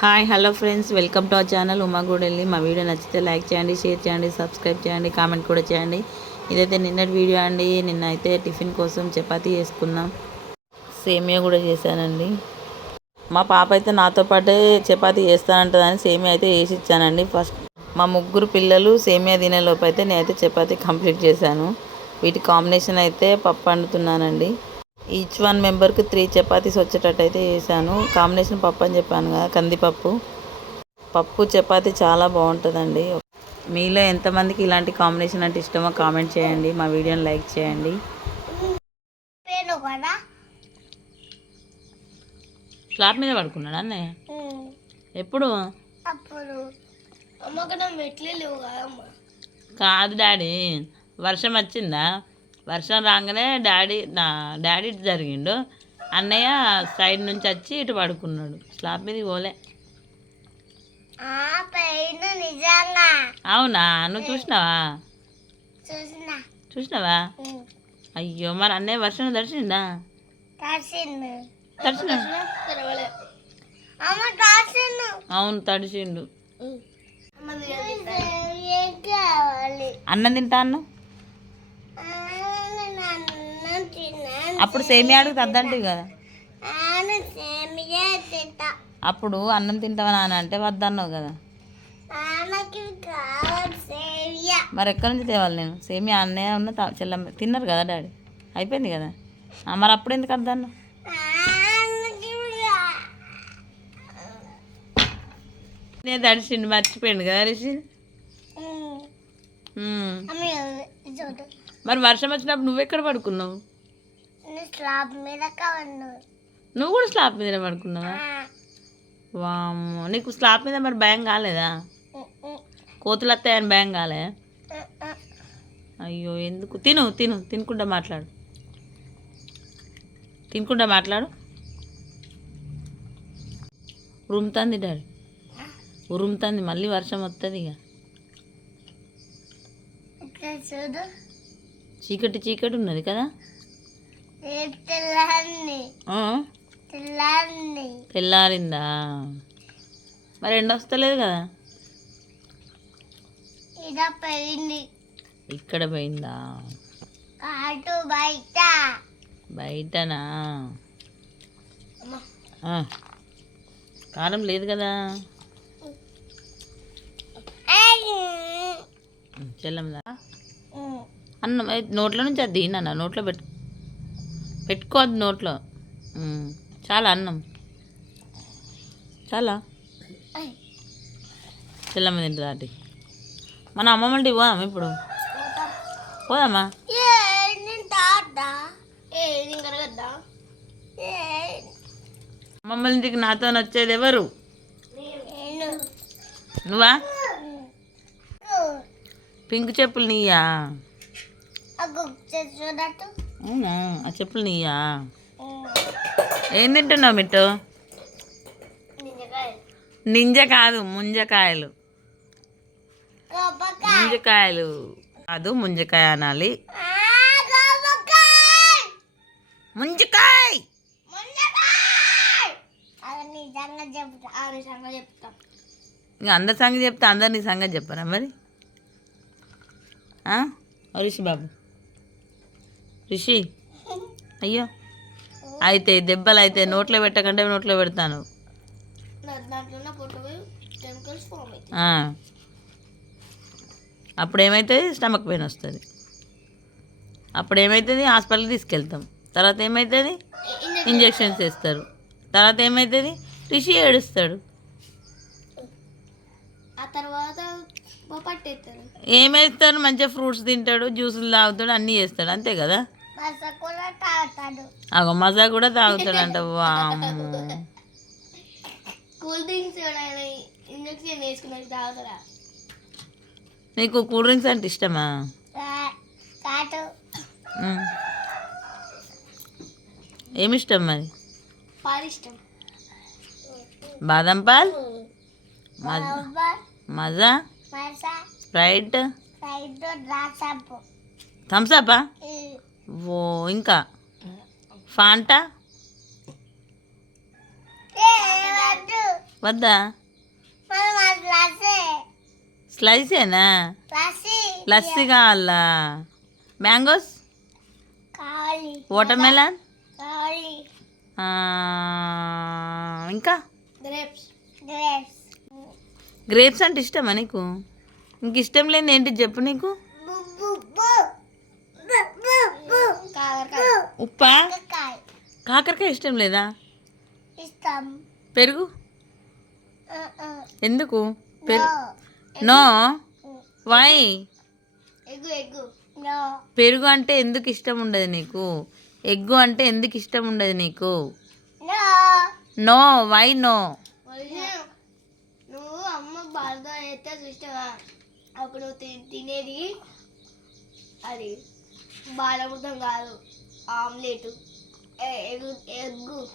Hi hello friends welcome to our channel. వెళ్ళి మా video నచ్చితే లైక్ చేయండి షేర్ చేయండి సబ్స్క్రైబ్ చేయండి కామెంట్ కూడా చేయండి. ఇదైతే నిన్నటి వీడియో అండి. నిన్న అయితే టిఫిన్ కోసం చపాతీ చేసుకున్నాం. సేమియా కూడా చేశానండి. మా పాప అయితే నాతో పాటే చపాతీ చేస్తానంటుందని సేమియా అయితే వేసి ఇచ్చానండి. ఫస్ట్ మా ముగ్గురు పిల్లలు సేమియా తినేలోపు అయితే నేనైతే చపాతీ కంప్లీట్ చేశాను. వీటి కాంబినేషన్ అయితే పప్పు వండుతున్నానండి. ఈచ్ వన్ మెంబర్కి త్రీ చపాతీస్ వచ్చేటట్టు అయితే చేశాను. కాంబినేషన్ పప్పు అని చెప్పాను కదా కందిపప్పు. పప్పు చపాతీ చాలా బాగుంటుందండి. మీలో ఎంతమందికి ఇలాంటి కాంబినేషన్ అంటే ఇష్టమో కామెంట్ చేయండి. మా వీడియోని లైక్ చేయండి. స్లాబ్ మీద పడుకున్నాడు అన్నయ్య? ఎప్పుడు? కాదు డాడీ వర్షం వచ్చిందా? వర్షం రాగానే డాడీ నా డాడీ ఇటు జరిగిండు. అన్నయ్య సైడ్ నుంచి వచ్చి ఇటు పడుకున్నాడు. స్లాబ్ మీద పోలే. అవునా? నువ్వు చూసినావా? చూసిన. చూసినావా? అయ్యో మరి అన్నయ్య వర్షం దర్శిందా అవును తడిచిండు అన్నం తింటా అన్నం ఆ, నేను అన్నం తిన్నాను అప్పుడు సేమియా అడుగు తద్దంటివి కదా? అప్పుడు అన్నం తింటావా నాన్న అంటే వద్దన్నావు కదా? మరి ఎక్కడి నుంచి తేవాలి నేను? సేమియా అన్నయ్య ఉన్న చెల్లమ్మ తిన్నారు కదా డాడీ? అయిపోయింది కదా? మరి అప్పుడు ఎందుకు కా- నేను తడిచిండు మర్చిపోయిండు కదా రిషి? మరి వర్షం వచ్చినప్పుడు నువ్వెక్కడ పడుకున్నావు? నేను స్లాబ్ మీద నువ్వు కూడా స్లాబ్ మీద పడుకున్నావా వామ్మో నీకు స్లాబ్ మీద మరి భయం కాలేదా? కోతులు వస్తాయని భయం కాలే? అయ్యో ఎందుకు? తిను తిను తినకుండా మాట్లాడు. తినకుండా మాట్లాడు. ఉరుముతుంది డాడీ. ఉరుముతుంది మళ్ళీ వర్షం వస్తుంది ఇక చీకటి చీకటి ఉన్నది కదా? తెల్లారిందా? మరి ఎండ వస్తలేదు కదా? ఇక్కడ పోయిందా? బయట. బయటనా. కారం లేదు కదా? చెల్లందా అన్నం నోట్లో నుంచి అది నాన్న నోట్లో పెట్టు. పెట్టుకోవద్దు నోట్లో. చాలా అన్నం. చాలా. చెల్లమ్మ తింటుంది దాటి మన అమ్మమ్మ ఇంటికి పోదాం ఇప్పుడు? పోదామా? అమ్మమ్మ ఇంటికి నాతో వచ్చేది ఎవరు? నేను. నువ్వా? పింక్ చెప్పులు నీయా? అవునా? ఆ చెప్పులు నీయా? ఏం తింటున్నావు మిట్టు? నింజ కాదు ముంజకాయలు. ముంజకాయలు. కాదు ముంజకాయ అనాలి. ముంజకాయ! ఇంకా అందరి సంగతి చెప్తే అందరు నీ సంగతి చెప్పరా మరి? ఆ? ఓ రిషి బాబు. రిషి అయ్యో. అయితే దెబ్బలు అయితే నోట్లో పెట్టకంటే నోట్లో పెడతాను. అప్పుడు ఏమవుతుంది స్టమక్ పెయిన్ వస్తుంది. అప్పుడు ఏమవుతుంది హాస్పిటల్కి తీసుకెళ్తాం. తర్వాత ఏమవుతుంది ఇంజెక్షన్స్ వేస్తారు తర్వాత ఏమవుతుంది రిషి ఏడుస్తాడు. ఏమేస్తారు మంచిగా ఫ్రూట్స్ తింటాడు జ్యూసులు తాగుతాడు అన్నీ చేస్తాడు. అంతే కదా? అగో మజా కూడా తాగుతాడంట వామ్మో. కూల్ డ్రింక్స్ ఆయన ఇంజక్షన్ వేసుకున్నాక తాగుతారా నీకు కూల్ డ్రింక్స్ అంటే ఇష్టమా. ఏమి ఇష్టం మరి? బాదం పాల్? మజా? స్ప్రైట్? రాసాపు థమ్సప్పా ఓ ఇంకా? ఫాంటా? వద్దా? స్లైసేనా? లస్సీ కావాలా? మ్యాంగోస్? వాటర్ మెలన్ ఇంకా? గ్రేప్స్. అంటే ఇష్టమా నీకు? ఇంక ఇష్టం లేని ఏంటి చెప్పు నీకు? ఉప్పా? కాకరకాయ. ఇష్టం లేదా? ఇష్టం. పెరుగు. ఎందుకు? పెరుగు నో? వై? పెరుగు అంటే ఎందుకు ఇష్టం ఉండదు నీకు? ఎగ్గు అంటే ఎందుకు ఇష్టం ఉండదు నీకు? నో. Why no? నువ్వు అమ్మ బాగా అయితే చూసావా అప్పుడు తినేది అది బాలమృతం కాదు. ఆమ్లెట్ ఎగ్గు ఎగ్గు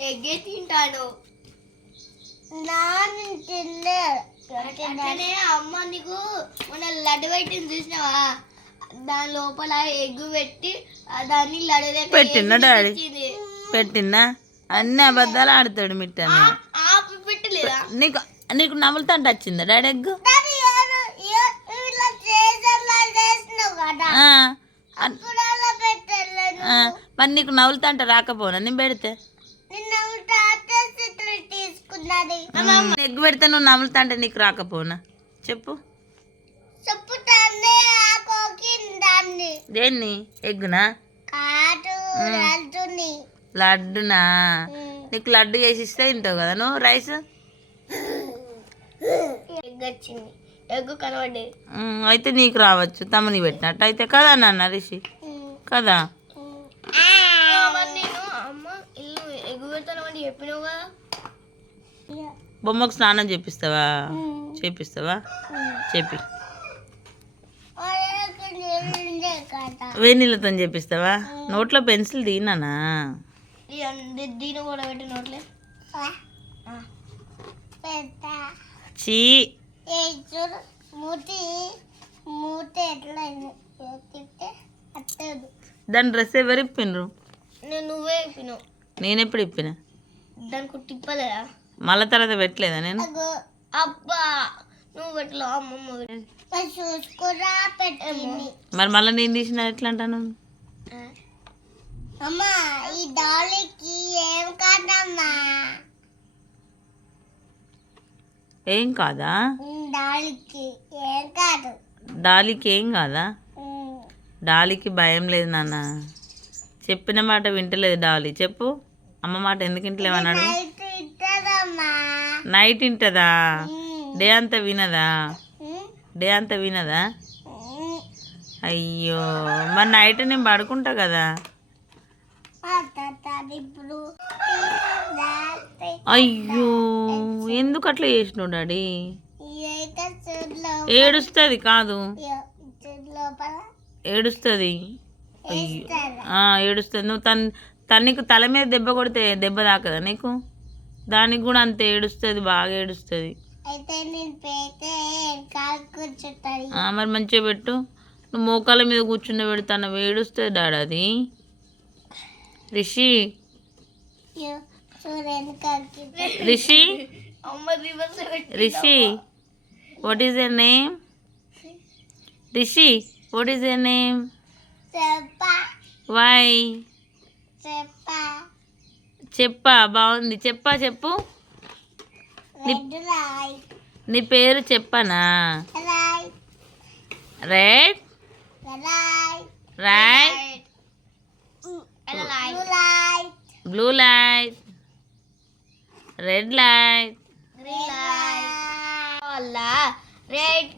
ఎగ్గే తింటాను. నాన్న అట్లనే అమ్మ నీకు మొన్న లడ్డు పెట్టింది చూసినావా? దాని లోపల ఎగ్గు పెట్టి దాన్ని లడ్డు లెక్క పెట్టిందా డాడీ? అన్ని అబద్ధాలు ఆడతాడు మిట్టని. ఆ- ఆపు పెట్టలేదా? నీకు నీకు నవ్వులుతాంట వచ్చిందా డాడీ ఎగ్గు? మరి నీకు నవ్వులుతాంట రాకపోనా? నేను పెడితే. ఎగ్గు పెడితే నువ్వు నవ్వులుతాంటే నీకు రాకపోనా? చెప్పు. దేన్ని? ఎగ్గునా? లడ్డుని. నీకు లడ్డు చేసి ఇస్తే తింటావు కదా నువ్వు రైస్? ఎగ్గు అయితే నీకు రావచ్చు. తమని పెట్టినట్టు అయితే కదా నాన్న రిషి? కదా? బొమ్మకు స్నానం చేపిస్తావా? చేపిస్తావా? చెప్పి. వేడి నీళ్ళతో చేపిస్తావా? నోట్లో పెన్సిల్ తీనానా దీని కూడా పెట్టి నోట్లే చీ మూతి మూతి ఎట్లా తింటే దాని డ్రెస్ ఎవరు ఇప్పినరు నేను నువ్వే చెప్పినావు నేను ఎప్పుడు ఇప్పిన దానికి తిప్పలేదా? మళ్ళా తర్వాత పెట్టలేదా నేను? అబ్బా నువ్వు పెట్టలో అమ్మమ్మ చూసుకురా పెట్టింది మరి మళ్ళీ నేను తీసిన ఎట్లా అంటాను? అమ్మా ఈ డాలీకి ఏం కాదమ్మా ఏం కాదా? డాలీకి ఏం కాదు. డాలీకి భయం లేదు నాన్న. చెప్పిన మాట వింటలేదు డాలీ చెప్పు. అమ్మ మాట ఎందుకు ఇద్దరమ్మా నైట్ వింటదా డే అంతా వినదా? డే అంతా వినదా? అయ్యో. మరి నైట్ నేను పడుకుంటా కదా? అయ్యో. ఎందుకు అట్లా చేసినావు డాడీ ఏడుస్తుంది కాదు. ఏడుస్తుంది. ఏడుస్తుంది. నువ్వు తన్ తనకు తల మీద దెబ్బ కొడితే దెబ్బ తాకదా నీకు? దానికి కూడా అంతే ఏడుస్తుంది బాగా ఏడుస్తుంది. మరి మంచిగా పెట్టు. నువ్వు మోకాల మీద కూర్చుని పెడతాను ఏడుస్తుంది డాడీ అది. Rishi. Rishi. Rishi what is your name Rishi what is your name why చెప్ప. బాగుంది. చెప్పా చెప్పు. నీ పేరు చెప్పనా? Red right blue light red light వల్ల రెడ్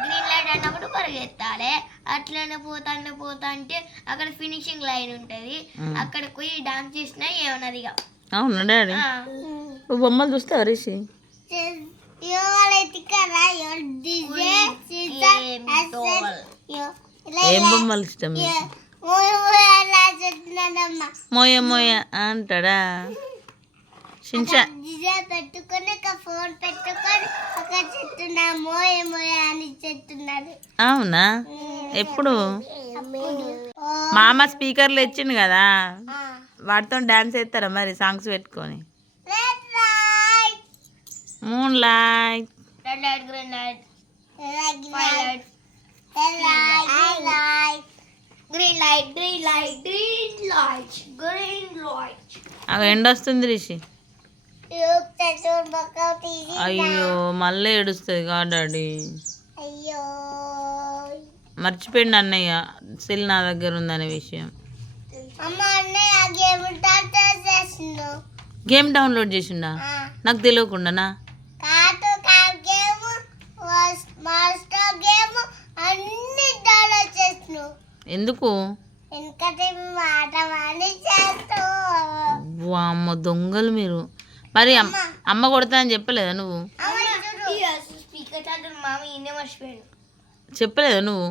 గ్రీన్ లైట్ అన్నప్పుడు పరిగెత్తాలి. అట్లనే పోతాంటే పోతా అంటే అక్కడ ఫినిషింగ్ లైన్ ఉంటది. అక్కడికి పోయి డాన్స్ చేసినా ఏమన్నది ఇక అవునా డాడీ? నువ్వు బొమ్మలు చూస్తావా రిషి? ఏం బొమ్మలు ఇష్టం? మోయ మోయ అంటాడా? పెట్టుకొని ఒక ఫోన్ పెట్టుకొని ఒక మోయ అని చెట్టున్నది. అవునా? ఎప్పుడు? మామ స్పీకర్లు ఇచ్చింది కదా. వాటితో డాన్స్ వేస్తారా మరి సాంగ్స్ పెట్టుకొని? Moon light green light light light green light green light green light green light అవి ఎండ వస్తుంది రిషి. అయ్యో మళ్ళీ ఏడుస్తుంది కా డాడీ? అయ్యో. మర్చిపోయింది అన్నయ్య సెల్ నా దగ్గర ఉందనే విషయం. అమ్మ అన్నయ్య గేమ్ డౌన్లోడ్ చేసిండా? నాకు తెలియకుండానా? ఎందుకు? అమ్మ దొంగలు మీరు. మరి అమ్- అమ్మ. కొడతా అని చెప్పలేదా నువ్వు? చెప్పలేదా నువ్వు?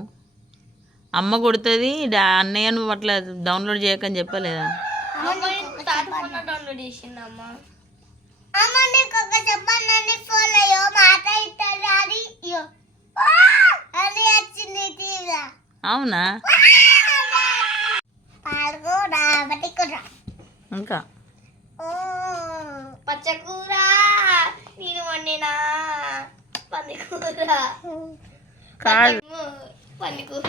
అమ్మ కొడుతుంది అన్నయ్య నువ్వు అట్లా డౌన్లోడ్ చేయకని చెప్పలేదా? అవునా? ఇంకా? పచ్చకూర నేను వండినా. పందికూర కాదు పందికూర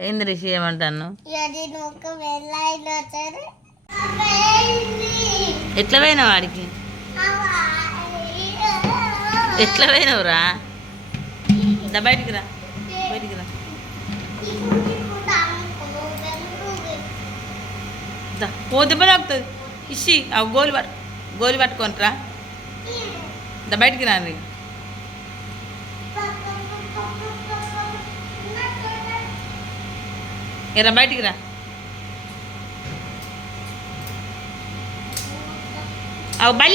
ఏంది రిషి ఏమంటాను ఎట్లా పోయినావు వాడికి ఎట్లా పోయినావురా? బయటికి రా. బయటికి రా. దా ఓ దెబ్బ తాకుతుంది ఇషి ఆ గోలి పట్టు గోలి పట్టుకొని రా దా బయటికి రాండి ఎరా బయటికి రా. అవి బయలు